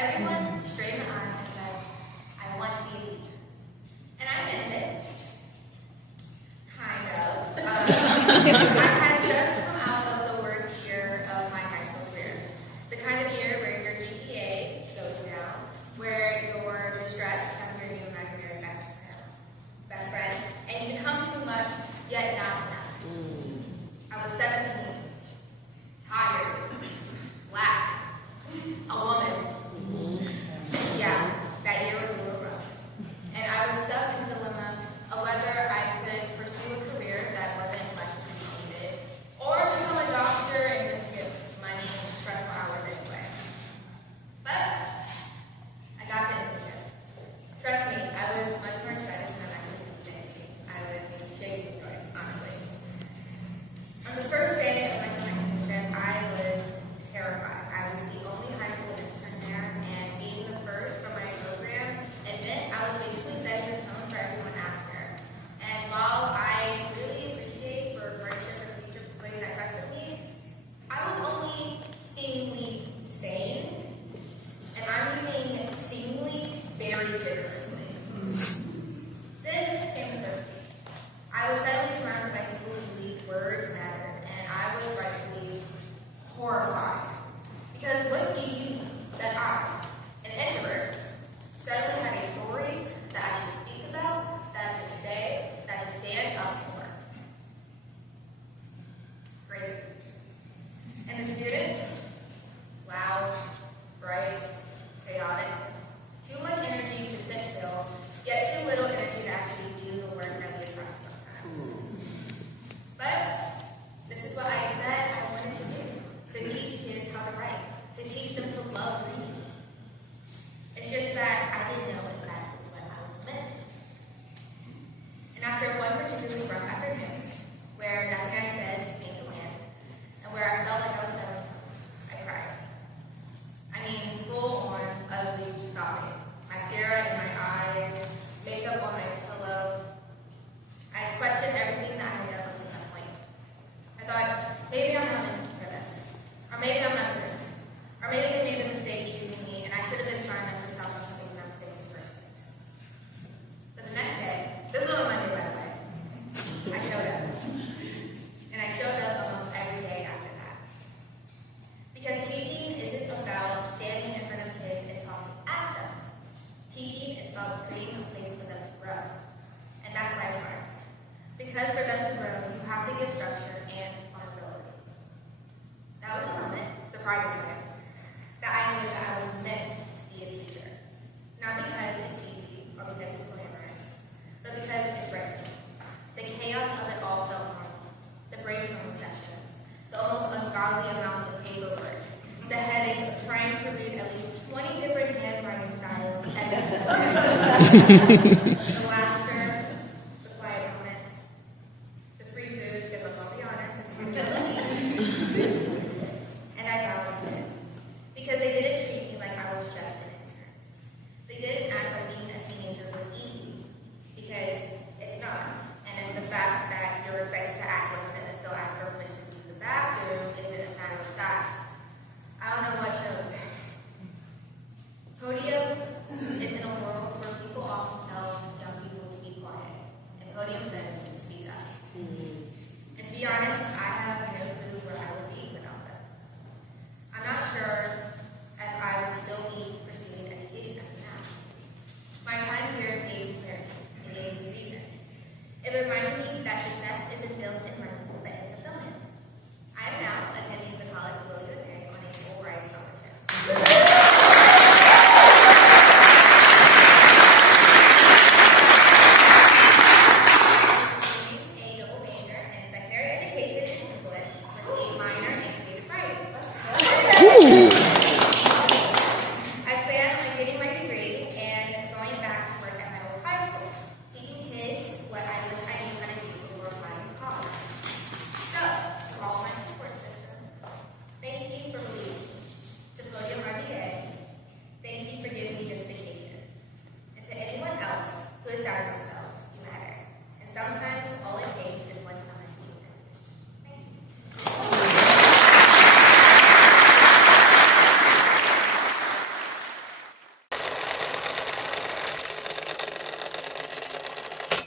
everyone straightened my eye and said, I want to be a teacher. And I meant it. Kind of. I had just come out of the worst year of my high school career. The kind of year where your GPA goes down, where you're distressed becomes your new imaginary best friend, and you become too much, yet not enough. I was 17, tired, black, a woman. Yeah, that year was a little rough. And I was stuck in the dilemma of whether I could pursue a career that wasn't much appreciated, or become a doctor and just get money and stressful hours anyway. But I got to internship. Trust me, I was much more excited when I actually did the I was shaking with joy, honestly. On the first day of my summer internship, I was terrified. I was the only high school intern there, and being the first for my program, it meant I was basically setting the tone for everyone after. And while I really appreciate for friendship and future ways that trusted me, I was only seemingly sane, and I'm using seemingly very generously. Then came the first week. I was suddenly surrounded by people who believed words mattered, and I was rightfully horrified. Because what do you think that I, an introvert, suddenly had a story that I should speak about, that I should say, that I should stand up for? Crazy. And the students, loud, bright, chaotic, too much energy to sit still, yet too little energy to actually do the work that we assign sometimes. But this is what I said I wanted to do: to teach kids how to write, to teach them to love reading. It's just that I didn't know exactly what I was meant to. And after one particularly rough afternoon, where nothing I said seemed to land, and where I felt like I was done, I cried. I mean, full on ugly sobbing. Mascara in my eyes, makeup on my pillow. I questioned everything that I had done up to that point. I thought, maybe I'm not meant for this. Or maybe I'm not good. Or maybe they made a mistake choosing me, and I should have been trying not to stop them making that mistake in the first place. But the next day, this was on Monday, by the way, I showed up. And I showed up almost every day after that. Because teaching isn't about standing in front of kids and talking at them. Teaching is about creating a place for them to grow. And that's why I started. Because for them to grow, you have to give structure and responsibility. That was the moment, surprisingly, that I knew that I was meant to be a teacher. Not because it's easy or because it's glamorous, but because it's right. The chaos of it all felt normal. The brainstorming sessions, the almost ungodly amount of paperwork, the headaches of trying to read at least 20 different handwriting styles, and the